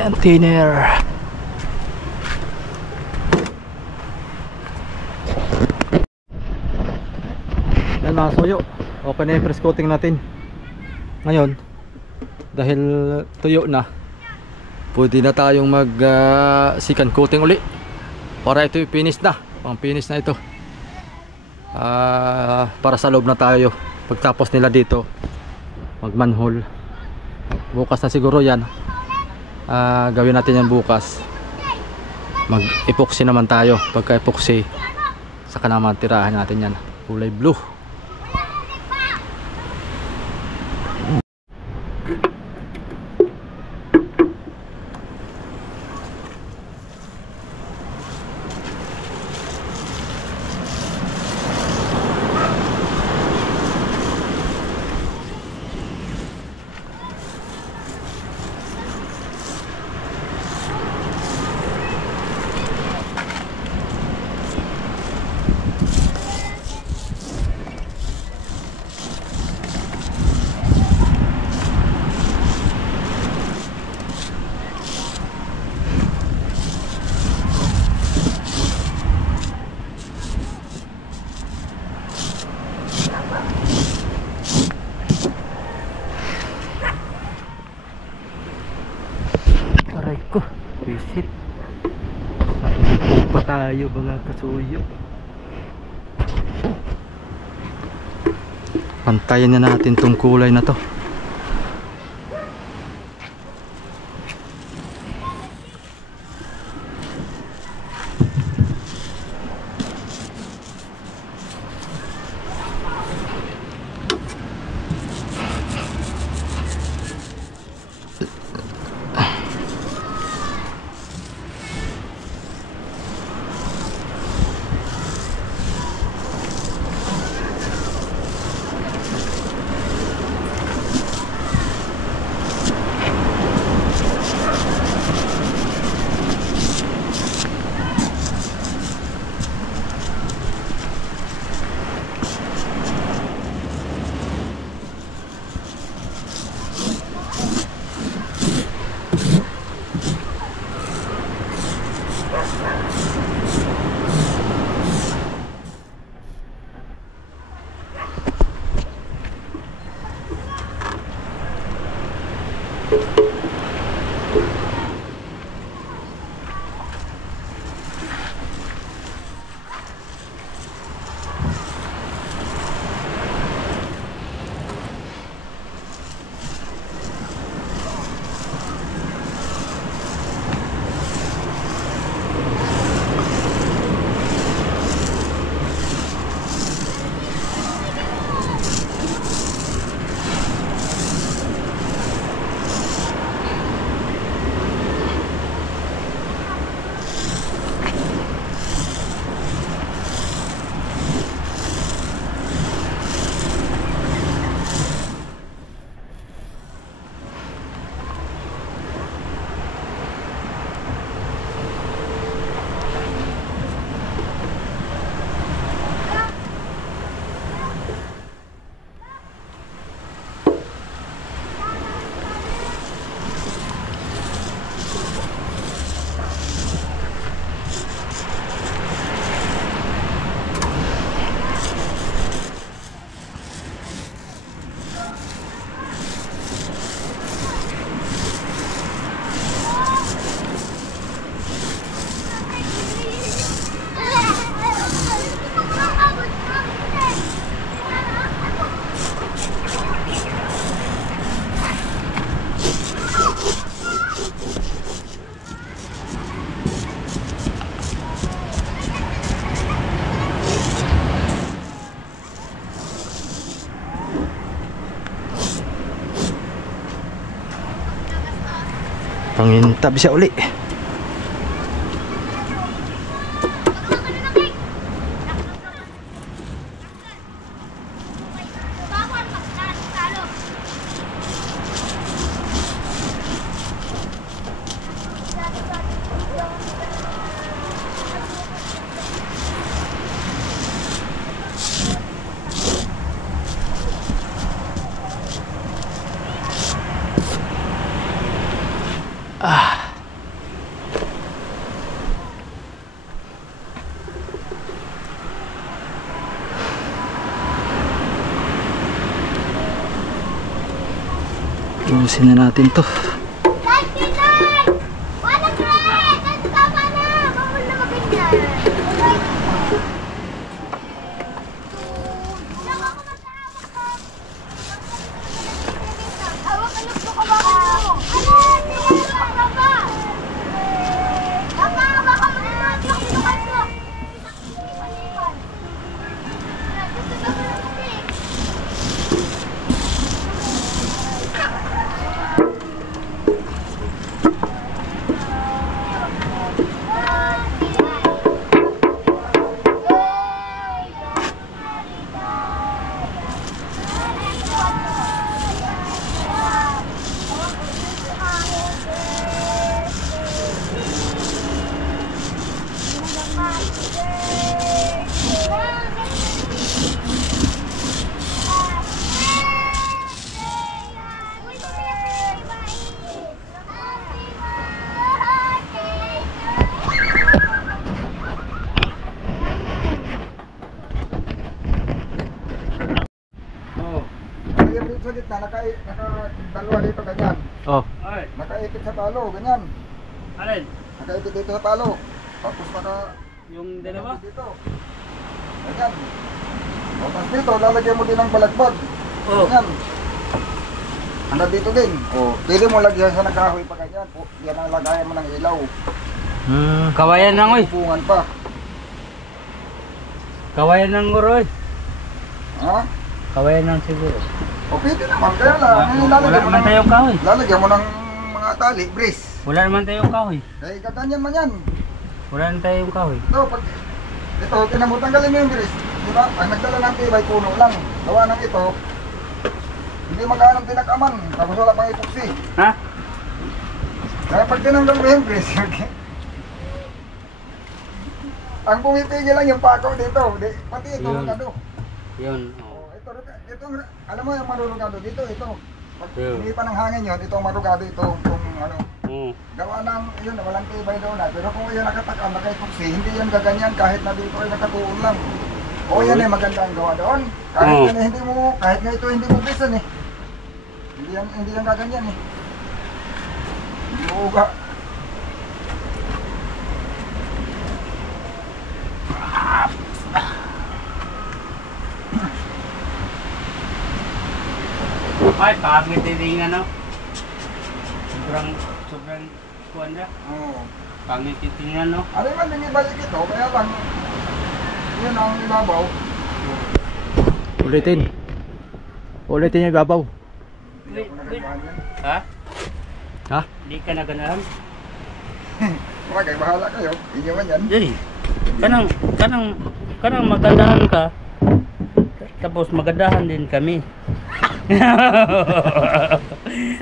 and thinner. Yan mga soyo, okay na yung press coating natin. Ngayon, dahil tuyo na, pwede na tayong mag second coating uli para ito yung finish na, pang finish na ito. Para sa loob na tayo. Pagtapos nila dito mag manhole, bukas na siguro yan. Gawin natin yan bukas. Mag epoxy naman tayo. Pagka epoxy, saka naman tirahan natin yan kulay blue. Ko, visit. Pa tayo mga kasuyo. Pantayan na natin tong kulay na to. Pangintab siya uli. Ayusin na natin to. Sa gitna, naka-dalawa dito ganyan. Oh. Nakaipit sa palo, ganyan. Alin? Nakaipit dito sa palo. Tapos Yung dalawa? dito. Ganyan. O, tapos dito, lalagyan mo din ng balagbag. Oh. Ganyan. Hanggang dito din. O, pwede mo lagyan sa nagkahoy pa ganyan. O, yan ang lagayan mo ng ilaw. Kawayan lang oy. Pupungan pa. Kawayan lang guro oy. Ha? Kawayan lang siguro. O, pwede naman. Kaya lang. Wala naman tayong kahoy. Lalagyan mo ng mga tali, brace. Wala naman tayong kahoy. Eh, kaganyan man yan. Wala naman tayong kahoy. Ito, tinan mo, tanggalin mo yung brace. Diba? Pag nagdala ng tibay, puno lang. Gawa ng ito, hindi magkanang tinakaman. Tapos wala pang epoxy. Ha? Kaya pag tinanggal mo yung brace, ang pumipigil lang yung pakaw dito. Pati ito, Yun. ano. Yun. Oh, ito, alam mo yung marurugado dito, ito. Pag Yun. hindi pa ng hangin yun, ito ang marugado, ito, kung ano. Gawa ng, yun, walang tibay daw na. Pero kung yun nakatakam, naka-epoxy, hindi yan gaganyan kahit na dito ay nakatuon lang. O yan ay maganda ang gawa doon. Kahit yan hindi mo, kahit nga ito hindi mo bisan eh. Hindi yan gaganyan eh. Hindi mo uga. Ay, pangit din ano. Sobrang kuwan na. Oo. Pangit titingnan no. Ano man din ibalik ito, kaya lang, yun ang ibabaw. Ulitin. Ulitin yung ibabaw. Hindi ako nagagawan yan. Ha? Ha? Di ka na ganahan? Bagay, bahala kayo. Hindi man yan. Di. Kanang magandahan ka. Tapos magandahan din kami.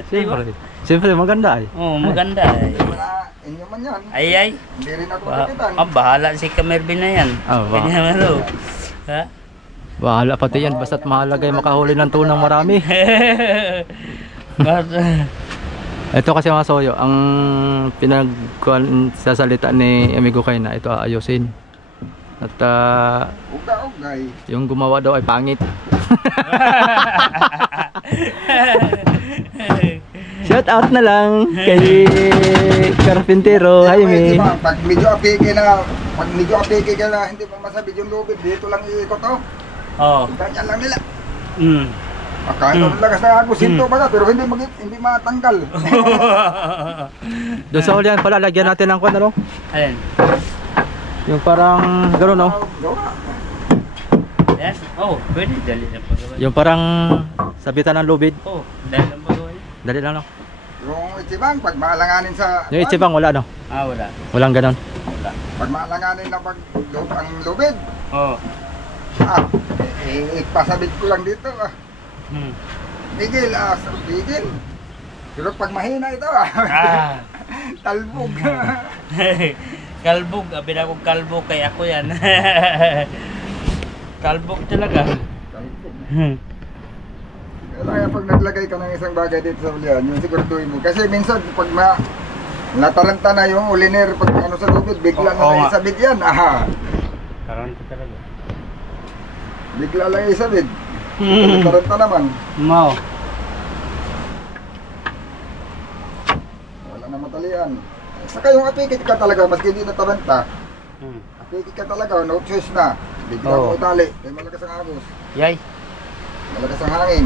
Siyempre. Siyempre maganda eh. Oo, maganda eh. Wala, inyo man yan. Ay. Hindi rin ako kapitan. Bahala si Kamervin na yan. Kanya malo. Ha? Bahala pati yan. Basta't mahalaga yung makahuli ng tunang marami. Ito kasi mga soyo, ang pinagsasalita ni Amigo Kayna, ito aayusin. At Uga-ugay. yung gumawa daw ay pangit. Shout out na lang kay Carpintero, Jaime. Pag medyo apike ka na, hindi pa masabi yung lubid, dito lang iikot oh. Oo. Ganyan lang nila. Mm. Kahit ang lakas na agusinto pa pero hindi matanggal. Doon sa ulian pala, lagyan natin ng kwan, ano? Ayan. Yung parang gano'n, no? Gawa. Ayan. Oh, pwede. Dali lang pagawa. Yung parang sabitan ng lubid. Oh, dali lang pagawa. Dali lang, no? Yung itsibang, pag maalanganin sa... Yung itsibang, wala, no? Wala. Walang gano'n. Wala. Pag maalanganin na ang lubid, Oh. ipasabit ko lang dito Hmm. Bigil, bigil. Pero pag mahina ito talbog. Kalbog, abin ako kalbog kay ako yan. Kalbog talaga. Talbog. Kaya pag naglagay ka ng isang bagay dito sa ulian, yung siguraduhin mo. Kasi minsan pag nataranta na yung uliner, pag ano sa lubid, bigla na isabit yan. Taranta talaga. Bigla lang isabit. Nataranta naman. Mau. talian. Saka yung apikit ka talaga, maski hindi natabanta. Hmm. Apikit ka talaga, no choice na. Bigla Oo. mo itali, kaya malakas ang agos. Yay. Malakas ang hangin.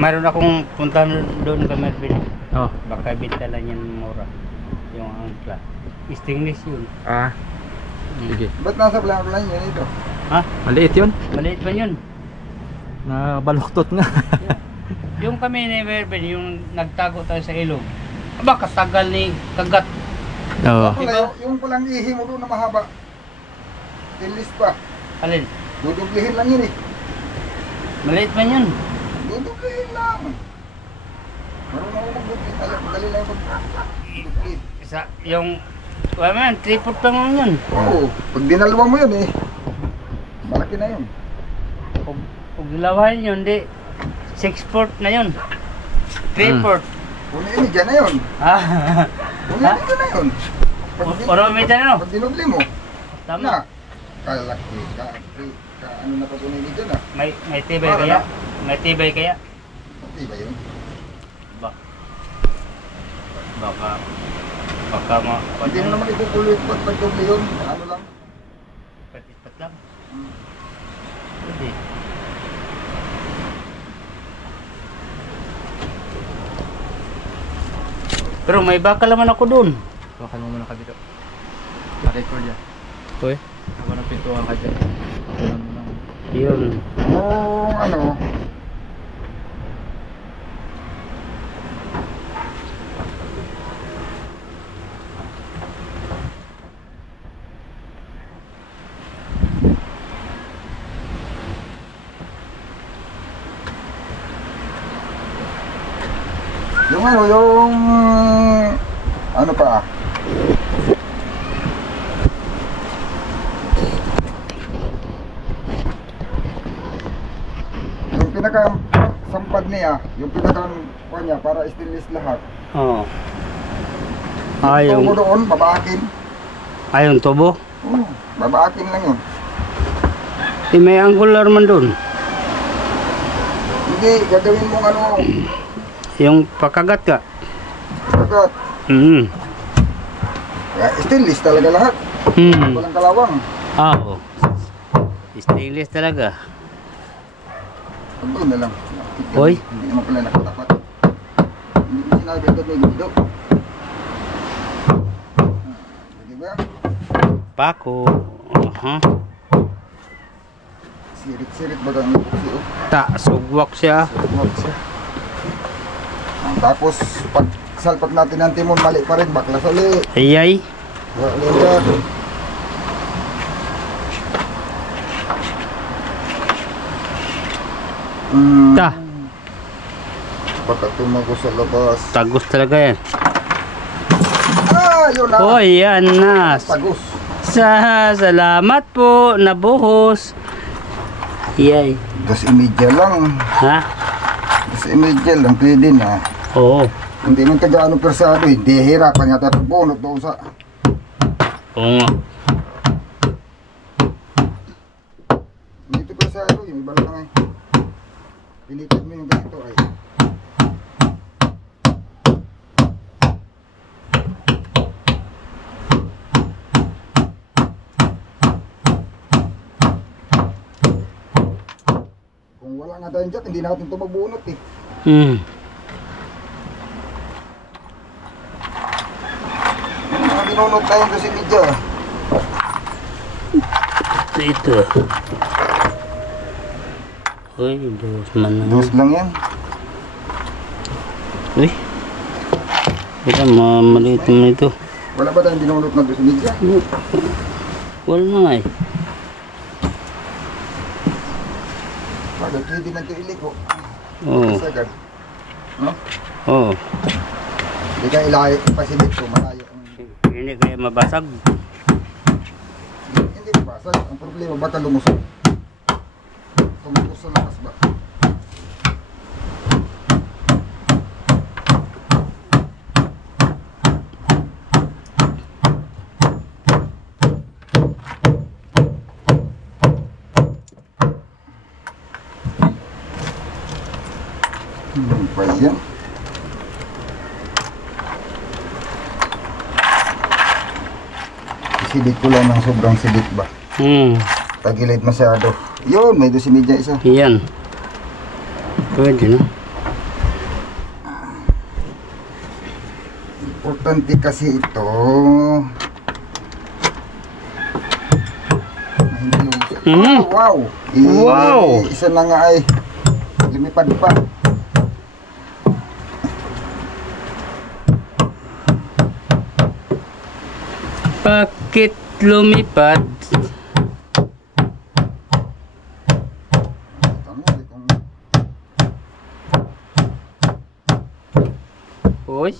Meron akong puntahan doon kay Melvin. Oh. Baka binta lang yan mura. Yung angkla. Stainless yun. Ah. Sige. Ba't nasa plan yun ito? Ha? Maliit yun. Maliit pa yun. Nabaluktot nga. Yung kami ni Melvin, yung nagtago tayo sa ilog. Aba, katagal ni kagat. Oo. Pala, yung palang ihi mo doon na mahaba. Tilis pa. Alin? Dudublihin lang yun eh. Maliit pa yun. Dudublihin lang. Marunong ako magdubli. Madali lang yung magdubli. Isa, yung... Wala man, 3/4 pa lang yun. Oo. Pag dinalwa mo yun eh. Malaki na yun. Kung gilawahin yun, di 6/4 na yun. 3/4. Punin dyan na yun. Ah, Punin dyan na yun. Oro meter ano? Pag dinubli mo. Tama. Na. Kalaki. Ano na papunin dyan ah. May tibay kaya? May tibay kaya? Hindi ba yun? Baka Hindi mo naman ikukulit pag pagdubli yun. Ano lang. Pat lang. Pwede. Pero may bakal naman ako dun. Tuwakan mo muna ka dito. Na-record yan. Uy. Ako na pintuan ka dyan. Tuwan mo lang. Yun. Ano. Yung ano pa? Yung pinaka sampad niya, yung pinaka niya para stainless lahat. Oo. Yung tubo doon, babaakin. Ayun, tubo. Oo, babaakin lang yun. May angular man dun. Hindi, gagawin mong ano, Yung pakagat ka. sagat. Stainless talaga lahat. Walang kalawang. Oo. Stainless talaga. Pag doon na lang. Hoy. Hindi naman pala nakatapat. Hindi ko sinabi agad may gundo. Sige ba? Pako. Aha. Sirit-sirit baga ang epoxy oh. Ta, sugwak siya. Sugwak siya. Tapos pag salpak natin ng timon mali pa rin. Baklas ulit. Ayay. Wala yan. Ta. Baka tumago sa labas. Tagus talaga yan. Yun na. Oh, yan na. Tagus. Salamat po. Nabuhos. Yay. 2.5 lang. Ha? 2.5 lang. Pwede na. Oo. Hindi man taga ano persado. Hindi hirapan yata pagbunot doon sa... Oo nga. Dito persado. Yung iba lang eh. Pilitin mo yung ganito ay. Kung wala nga tayong jack, hindi natin ito mabunot eh. Mga binunot tayong kasi medyo. Ito. Uy, dos man na. Dos lang yan. Uy. Ito, maliit naman ito. Wala ba tayong binunot na dos medyo? Wala na nga eh. Bagay, pwede na ito iliko. Oo. Sagad. No? Oo. Hindi ka ilayo pasilip ko, malayo. Hindi kaya mabasag. Hindi mabasag. Ang problema, baka lumusok. Tumukos sa lakas ba? Pa yan. Sidik ko lang ng sobrang sidik ba. Tagilid masyado. Yun, may 12 media isa. Yan. Pwede na. Importante kasi ito. Wow! Wow! Isa na nga ay lumipad pa. Bakit lumipad? Uy.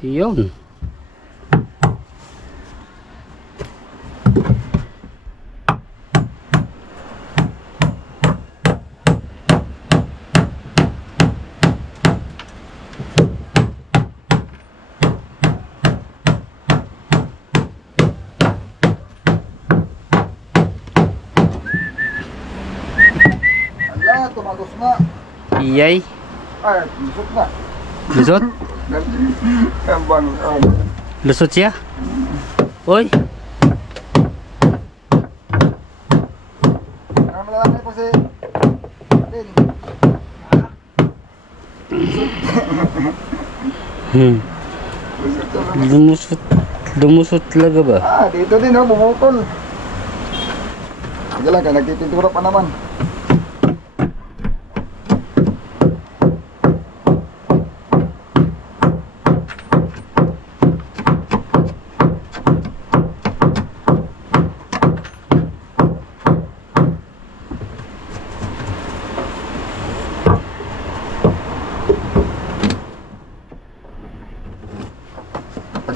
Yun. Ala, tumagos na. Iyay. Ay, lusot na. Lusot? Kambang, Lusot siya? Uy. Namalaki po si Din. Lumusot. Lumusot talaga ba? Dito din bumukol. Sige lang, nagtitintura pa naman.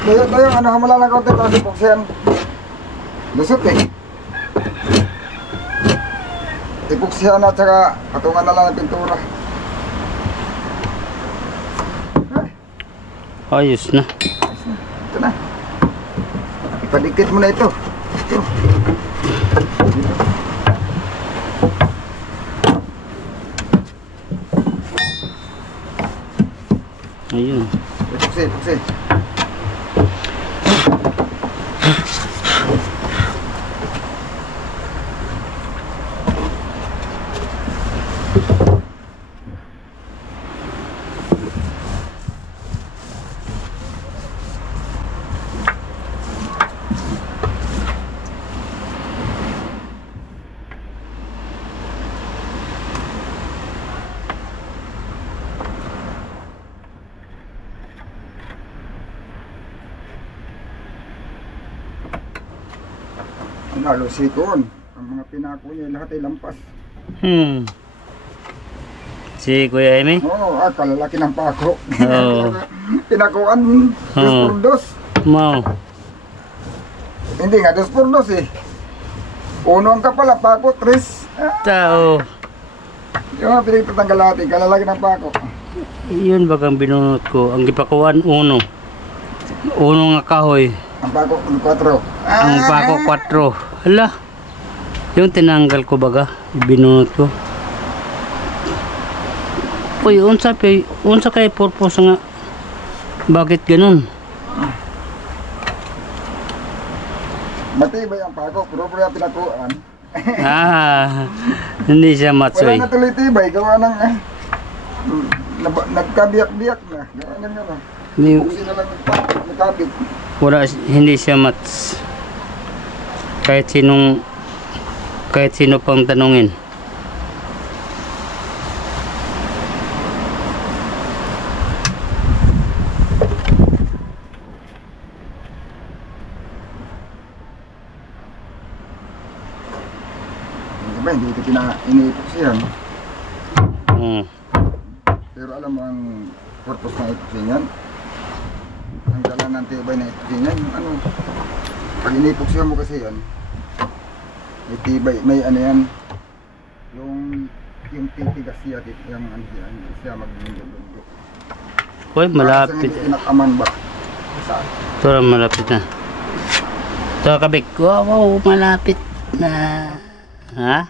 Ito yung ano, hamala ng konti para ipuksihan. Lusot eh. Ipuksihan at saka patungan na lang ng pintura. Ayos na. Ito na. Ipadikit mo na ito. Ito. Ayun. Ipuksi, ipuksi. Lalo sikon. Ang mga pinako niya lahat ay lampas. Si Kuya Amy? Oo, kalalaki ng pako. Oo. Pinakuan, 2x2. Mau. Hindi nga 2x2 eh. Uno ang kapala, pako, 3. Tao. Yung mga pinagtatanggal natin, kalalaki ng pako. Yun bagang binunot ko. Ang gipakuan, uno. Uno nga kahoy. Ang pako, 4. Ang pako, 4. Hala. Yung tinanggal ko baga. Binunot ko. Uy, unsa kay purpose nga. Bakit ganun? Matibay ang pako, pero yung pinakuan. Hindi siya matsoy. Wala na tuloy tibay, gawa ng nagkabiyak-biyak na. Gawa ng ano. Buksi na lang nagkabit. Wala, hindi siya mats. Kahit sino pang tanungin. Diba, hindi ito iniipoksihan. Pero alam mo ang purpose ng ipoksihan? Ang dala ng tibay na ipoksihan, ano, pag inipoksihan mo kasi yan, may tibay, may ano yan, yung titigas siya, yung ano siya maglulundo. Uy, malapit. Hindi inakaman ba? Ito lang, malapit na. Ito, kabik. Wow, malapit na. Ha?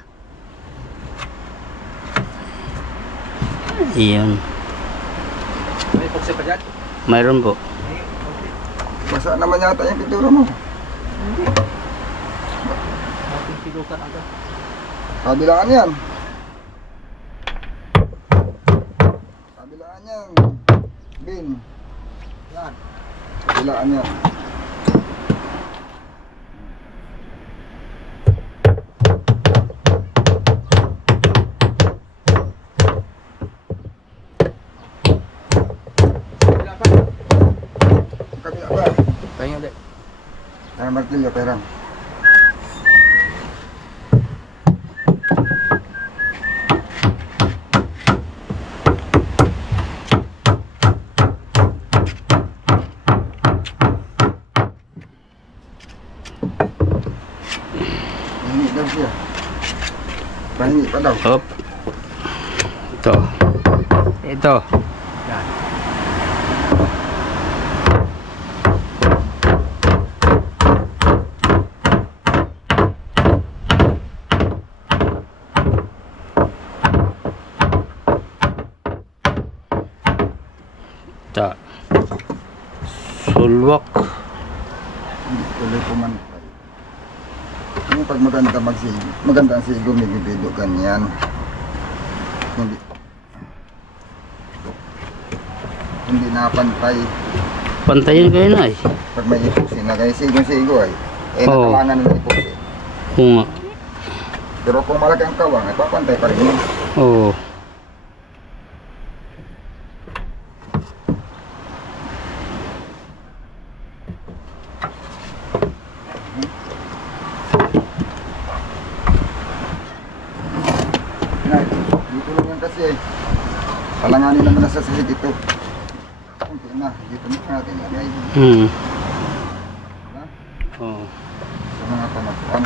Iyon. May epoxy pa dyan? Mayroon po. Basa naman yata yung pintura mo. Ating pilukan agad. Kabilaan yan. Kabilaan yan. Bin. Yan. Kabilaan yan. Wala pa. Kabila ba? Pahinga ulit. Ay, martilyo, perang. Pahingi daw siya. Pahingi pa daw. Hop. Ito. Ito. Yan. Ito. Sulwak. Hindi tuloy pumantay. Yung pag maganda magsigo, maganda ang sigo, may bibido ganyan. Hindi napantay. Pantayin kayo na eh. Pag may epoxy na kayo sigo ay Oo. nakalangan ng epoxy. Oo nga. Pero kung malaki ang kawang, ay papantay pa rin yun. Oo. Nay, dito lang yan kasi eh. Palanganin naman na sa sahig ito. Kunti na, dito na natin lagay. Hmm. Diba? Oo. Sa mga pamatuan.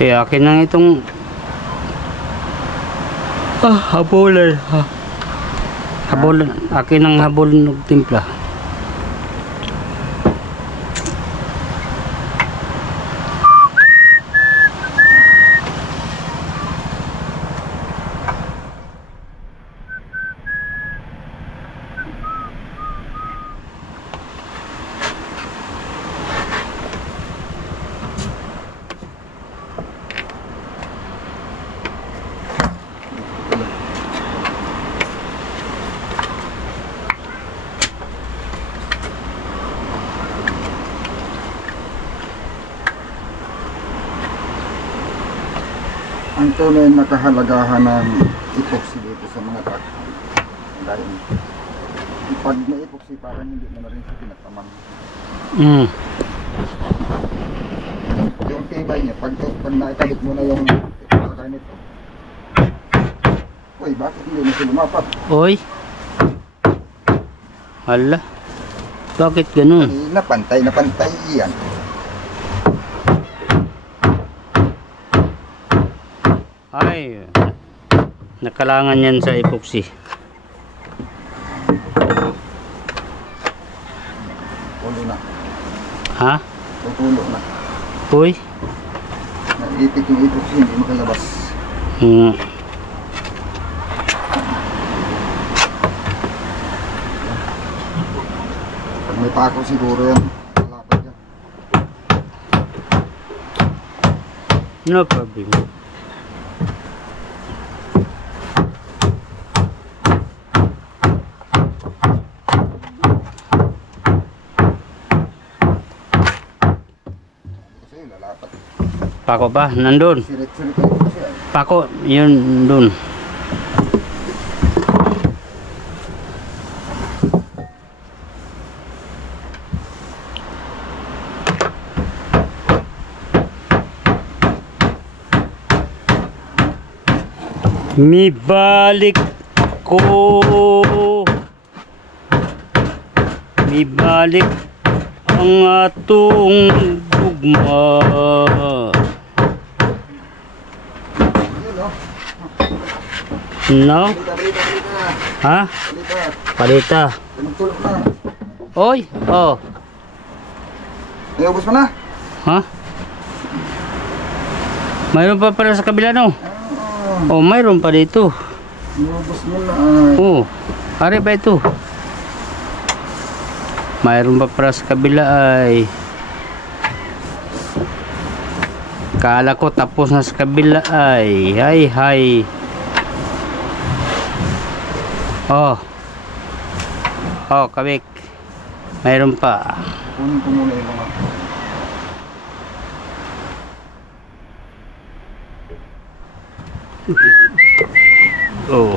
Kaya akin lang itong habulan. Habulan. Akin ang habol ng timpla. Ang tunay na kahalagahan ng epoxy dito sa mga truck. Dahil pag may epoxy parang hindi mo na rin sa tinatamang. Hmm. Yung tibay niya, pag naikabit mo na yung sa nito. Uy, bakit hindi na siya lumapat? Oy. Hala. Bakit ganun? Kanina, pantay yan. Ay. Nakalangan yan sa epoxy. Tulo na. Ha? Tutulo na. Uy. Naipit yung epoxy, hindi makalabas. Hmm. Pag may pako siguro yan. Malapad yan. No problem. Kasi lalapat. Pako ba? Nandun. Sirit-sirit yung epoxy ay. Pako, yun dun. Mi balik ko. Mi balik ang atong dugma. Yun o. No? Balita. Ha? Balita. Palita. Pinagtulog na. Oy, oh. Iubos mo na. Ha? Mayroon pa pala sa kabila no? Oh. Oh, mayroon pa dito. Inubos mo na. Oh, ari ba ito? Mayroon pa para sa kabila ay. Kala ko tapos na sa kabila ay. Hay. Oh. Oh, kabik. Mayroon pa. Kunin ko muna yung mga. Oh.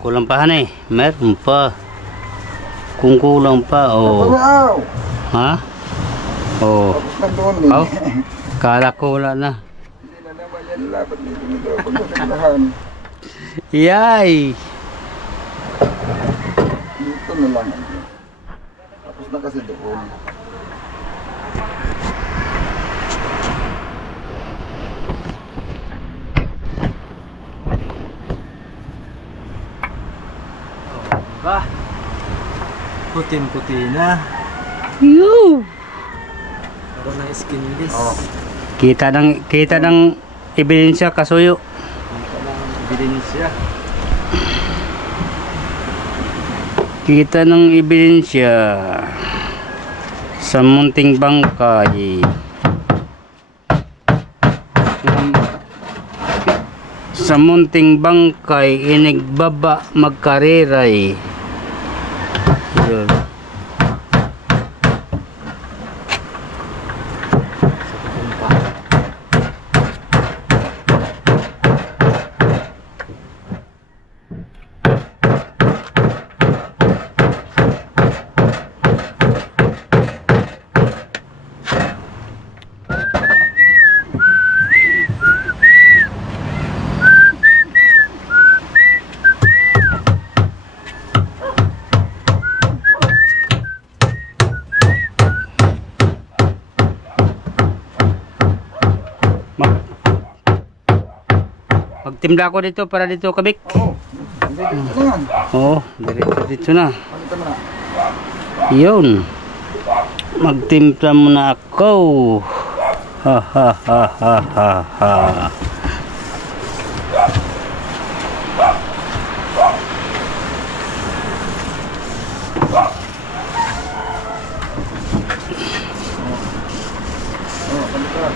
Kulang pa han eh. Meron pa. Kung kulang pa, oh. Wow! Ha? Oh. Tapos na doon eh. Oh. Kala ko wala na. Hindi na naman yan lapat dito nito. Pagkakalahan. Yay! Dito na lang. Tapos na kasi doon. Ba? Puting-puti na. Yo! Meron ng skinless. Oh. Kita ng ebidensya kasuyo. Ebidensya. Kita ng ebidensya sa munting bangkay. Sa munting bangkay inigbaba magkariray. Yun. Magtimpla ko dito para dito kabik. Oo. Hindi dito na yan. Oo, dito na. Ano ka na? Yun. Magtimpla muna ako. Ha. Oo, baliktad.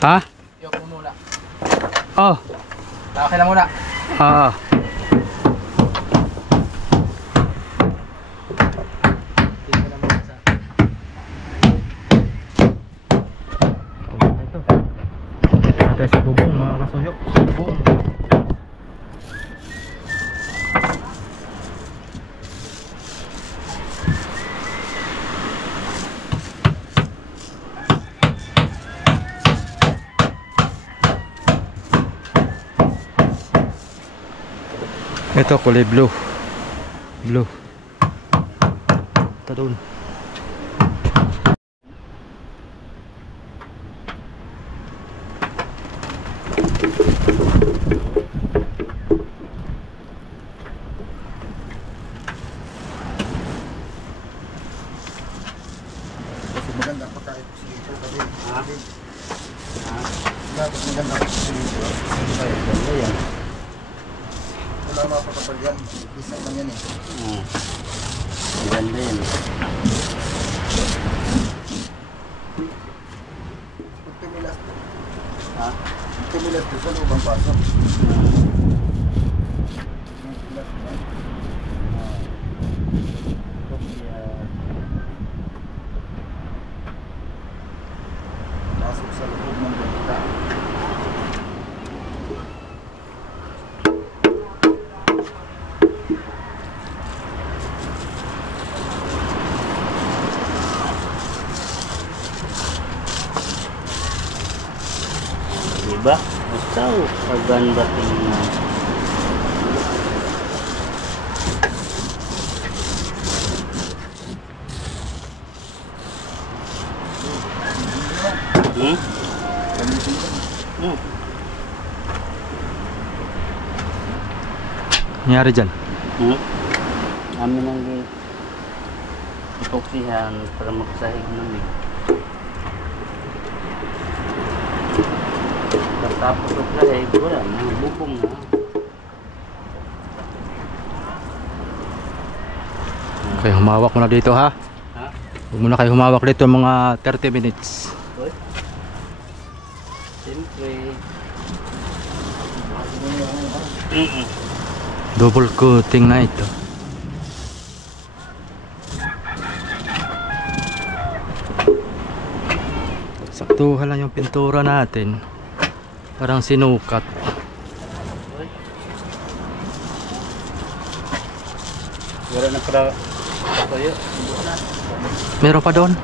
Ha? Yok mo muna. Oh. Okay lang muna. Oo. Ito si Bubong mga kasuyok. Bubong. Ito kulay blue. Blue. Ito doon. Kasi maganda pa kahit dito. Ha? Dapat maganda pa dito. Ganda yan. Wala mapakapal yan. Isa lang yan eh. Ganda yan. Pag tumilas. Ha? 30 minutes doon sa loob ang pasok. Pasok sa loob ng bangka. Diba? Basta paganda tingnan. Hmm? Hmm. Nangyari dyan? Hmm? Amin ang epoksihan para magsahig namin. Tapos ito sahig, wala na, bubong na. Kayo humawak muna dito ha. Ha? Huwag muna kayo humawak dito mga 30 minutes. Uy. Siyempre. Double coating na ito. Saktuhan lang yung pintura natin. Parang sinukat. Wala na para tayo. Meron pa doon?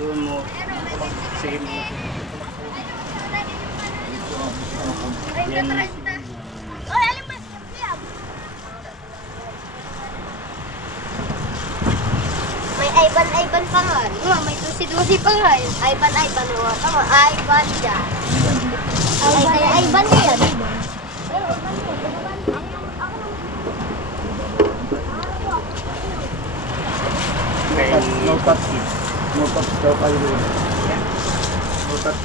Doon mo. Sige mo. Yan. May Ivan pa nga. May Dusi pa nga. Ivan. Tama, Ivan dyan. Ivan yan. No touch. No touch daw kayo rin. No touch.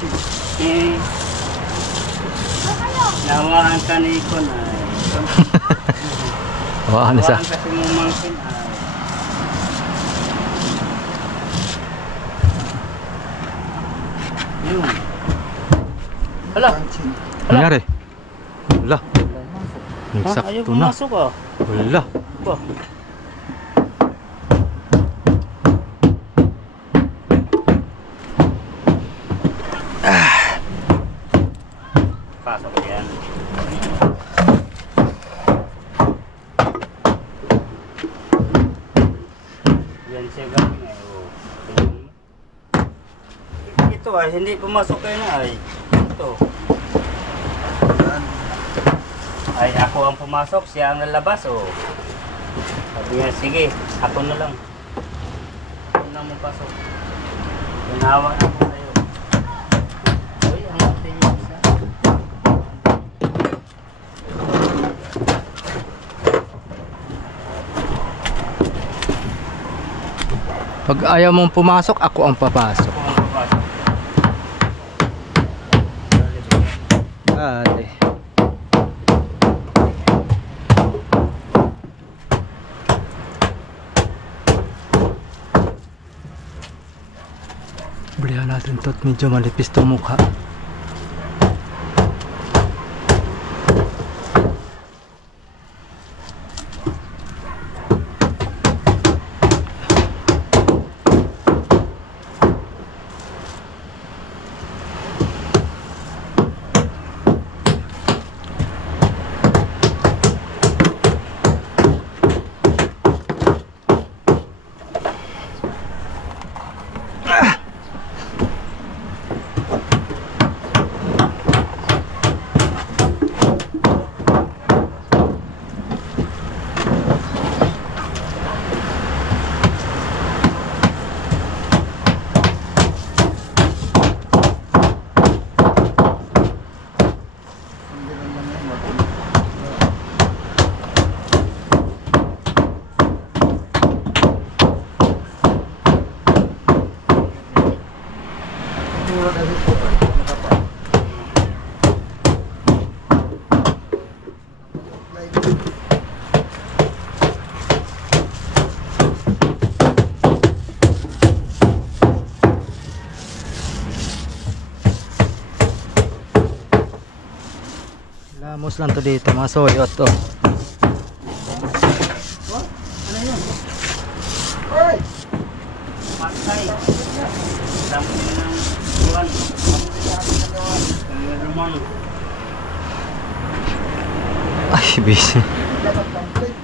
Nawaan ka ni Ikon ay. Ano siya? Nawaan kasi mong mangkin ay. Yun. Hala. Nangyari? Wala. Ayaw Nagsakto na. pumasok ah. Wala. Ba? Pasok yan. Yan siya galing ay. Oh. Ito ay hindi pumasok kayo na ay. Ito. Ay ako ang pumasok, siya ang lalabas oh. Sabi niya, sige, ako na lang. Ako na mo pasok. Ginawa na ako sa'yo. Uy, ang natin yung isa. Pag ayaw mong pumasok, ako ang papasok. Ako ang papasok. Dali. Balihan natin to at medyo malipis tong mukha. Amos lang to dito, mga soyot to. Ano yun? Hoy! Patay. Dami ng iwan. Ang naman. Ay, busy. Dapat complete.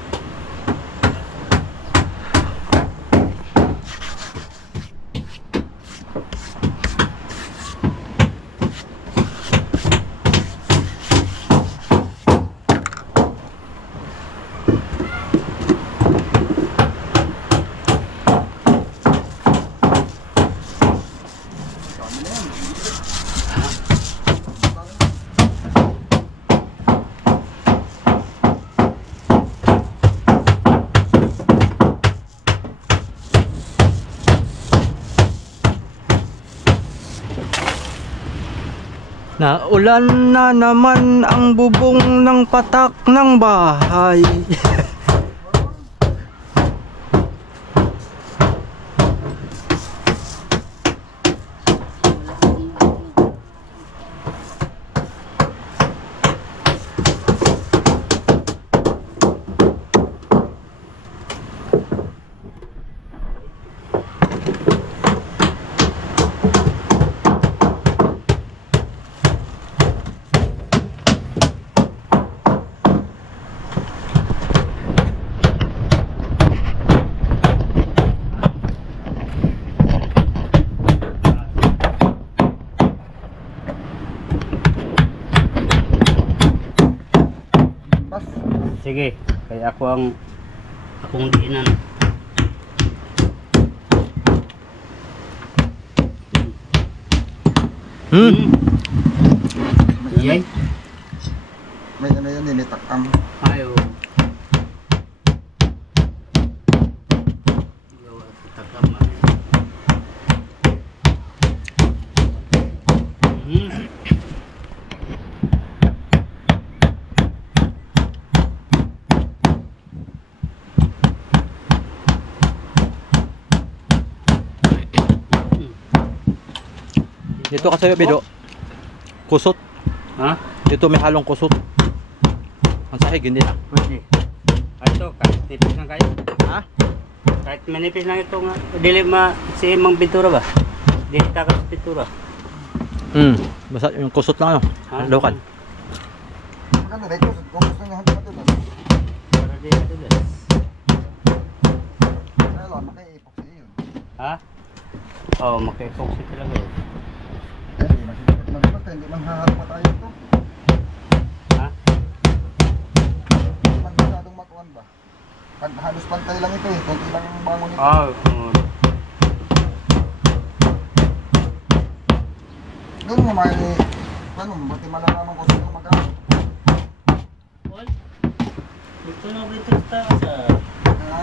Naulan na naman ang bubong ng patak ng bahay. Sige, kaya akong diinan. Yay. May ano yan, ninitakam. Ayo. Gawa sa takama. Dito kasi bido. Kusot. Ha? Dito may halong kusot. Ang sahig hindi na. Pwede. Ito, kahit nipis lang kayo. Ha? Kahit manipis lang ito nga. Dili si Mang Pintura ba? Dili takas pintura. Basta yung kusot lang ano. Ha? Lokal. Maganda rin, kung gusto nyo hanggang matulas. Para di matulas. Kaya lang, maki-epoxy yun. Ha? Oo, maki-epoxy talaga yun. Hindi masisipit magulas, hindi man haharap pa tayo ito. Ha? Hindi man masyadong makuhan ba? Pag halos pantay lang ito eh, kunti lang ang bangon ito. Oo. Doon mo may, ano, buti malalaman ko sino mag-ano. Paul, gusto na ba ito sa Ha?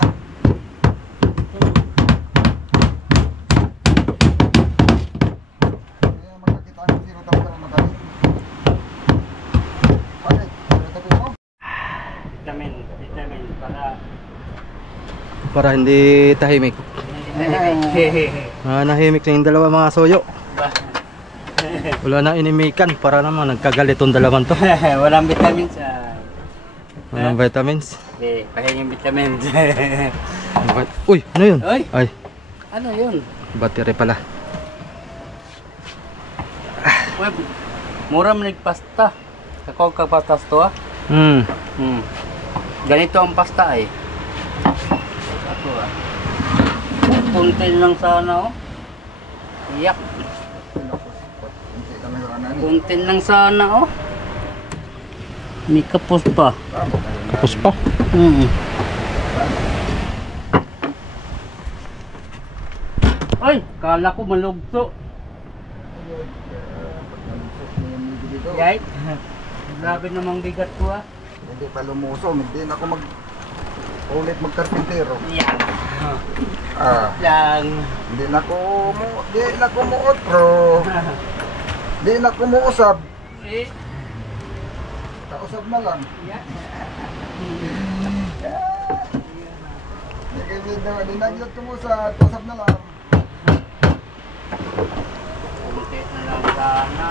Kaya magkakita ng zero tapos ka na madali. Bakit? Zero tapos mo? vitamin Para hindi tahimik. Nahimik na yung dalawa mga soyo. Wala na inimikan para naman nagkagalitong dalawan to. Walang vitamins. Walang vitamins. Okay, pahay yung vitamins. Uy, ano yun? Ay. Ay, Ano yun? battery pala. Web, mura man nagpasta. Ako kapastas to ah. Ganito ang pasta eh. Ako ah. Puntin lang sana oh. Iyak. Hindi talaga ano ni. Puntin lang sana oh. May kapos pa. Tapos pa. Ay, kala ko malugso. Yay. Grabe namang bigat ko ah. Hindi pa lumuso, hindi na ako ulit magkarpintero. Yan. Ah, Lang. hindi na ko muotro. Hindi na ko muusab. Eh. Kausap na lang. Yan. Hindi nagyot ko mo sa kausap na lang. Kunti na lang sana.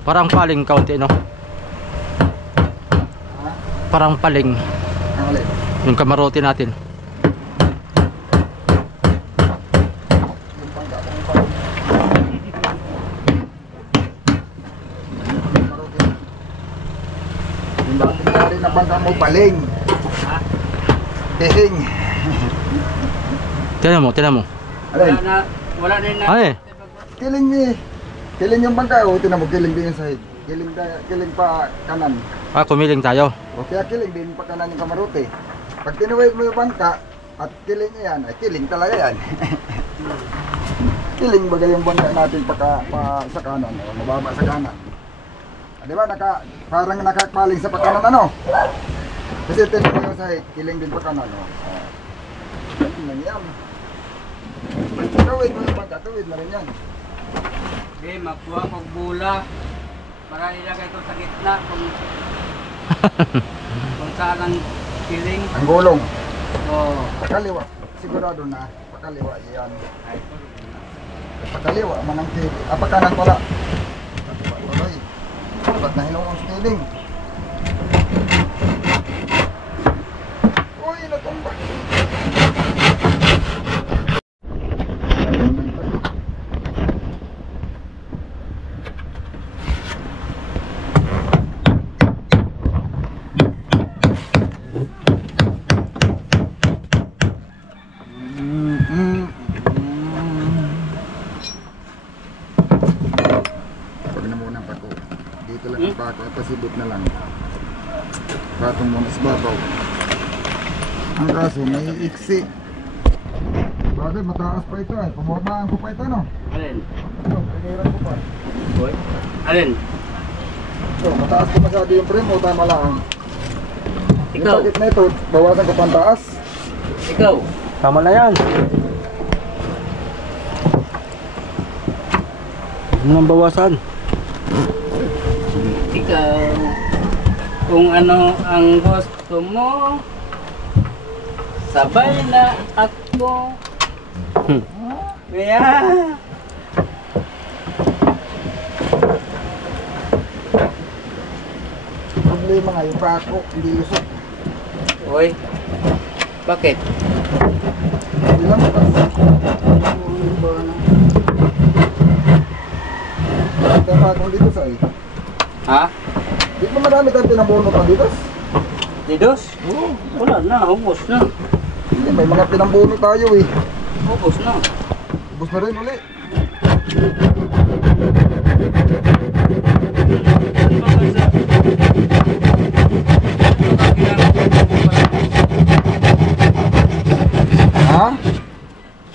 Parang paling kaunti, no? Ha? Parang paling. Ang alin? Yung kamarote natin. Yung bangka kung paling. Yung dating nangyari na bangka mo, paling. Ha? Pihing. Tignan mo. Alin? Wala na yun na. Ay, Kiling eh. Kiling yung bangka. O, tinan mo, kiling din yung sahig. Kiling pa kanan. kumiling tayo. O kaya kiling din pa kanan yung kamarote. Pag tinuwid mo yung bangka at kiling yan, ay kiling talaga yan. Kiling bagay yung bangka natin pa sa kanan. O, mababa sa kanan. Di ba, parang nakakpaling sa pakanan ano? Kasi tinuwid mo yung sahig, kiling din pa kanan. O. Yan lang yan. Tuwid mo yung bangka, tuwid na rin yan. Okay, makuha kong bula. Para ilagay ko sa gitna kung saan ang kiling. Ang gulong. Oo. Pakaliwa. Sigurado na. Pakaliwa yan. Pakaliwa man ang kiling. Pakanan pala. Pakaliwa. Ba't na hinong ang kiling? Uy, natumba. Pag na muna pa ko. Dito lang ang pako at pasibot na lang. Patong muna sa babaw. Ang kaso may iksi. Bagay mataas pa ito eh. Pababaan ko pa ito no. Alin? Ito, piniran ko pa. Boy? Alin? Ito, mataas ko masyado yung frame o tama lang. Yung Ikaw? sakit na ito, bawasan ko pang taas. Ikaw? Tama na yan. Huwag mo nang bawasan. Ikaw? Kung ano ang gusto mo, sabay na ako. Yeah. Problema nga yung pako, hindi usok. Uy, bakit? Hindi lang mataas. Ito ang pakong dito sa Ha? Di ba marami tayong pinambono pa dito? Didos? Wala na, ubos na. Hindi, may mga pinambono tayo eh. Ubos na. Ubus na rin uli. Ha?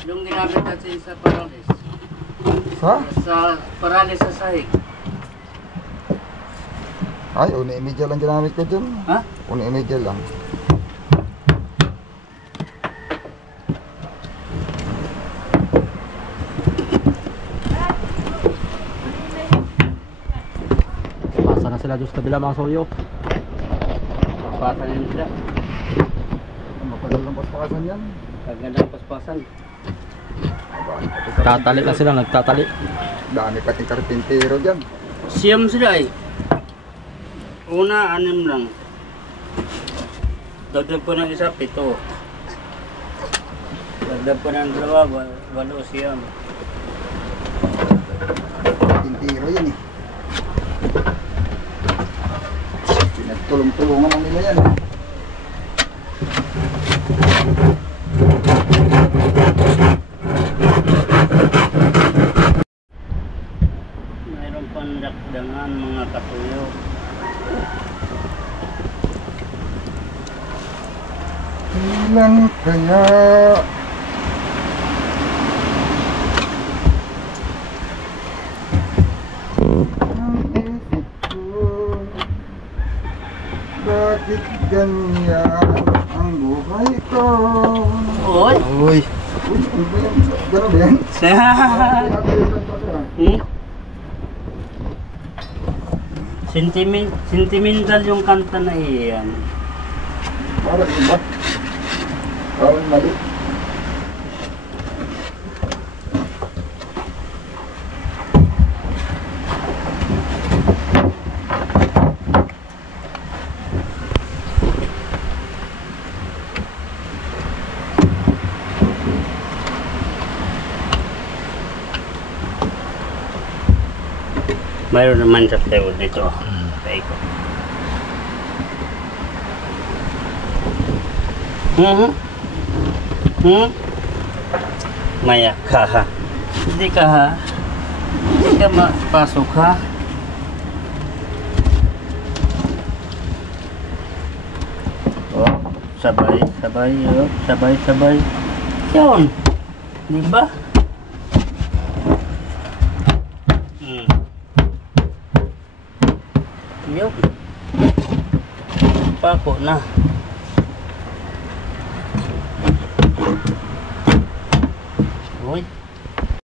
Yung ginamit natin sa paralis. Sa? Sa paralis sa sahig. Ay, uni-imedya lang ginamit ko dyan. Ha? Uni-imedya lang. Pasa na sila doon sa kabila mga solyo. Paspasan yun sila. Mapagal ng paspasan yan. Kagandang paspasan. Tatali na sila, nagtatali. Dami pating karpintero dyan. Siyam sila eh. Una, 6 lang. Dagdag po ng isa, 7. Dagdag po ng 2, 8, siyam. Karpintero yan eh. Pinagtulong-tulungan ang nila yan eh. Mayroon pang dakdangan mga katuyo. Kailan kaya ang isip ko, bakit ganyan ang buhay ko? Oy! Uy, Uy, ano ba yan? Gano'n ba yan? Hmm? Sentimental yung kanta na iyan. Parang iba. Parang mali. Mayroon naman sa tayo dito. Sa ikot. Maya ka ha. Hindi ka ha. Hindi ka mapasok ha. Oh, sabay, sabay, oh, sabay, sabay. Yun. Di ba? Yun. Pako na. Uy.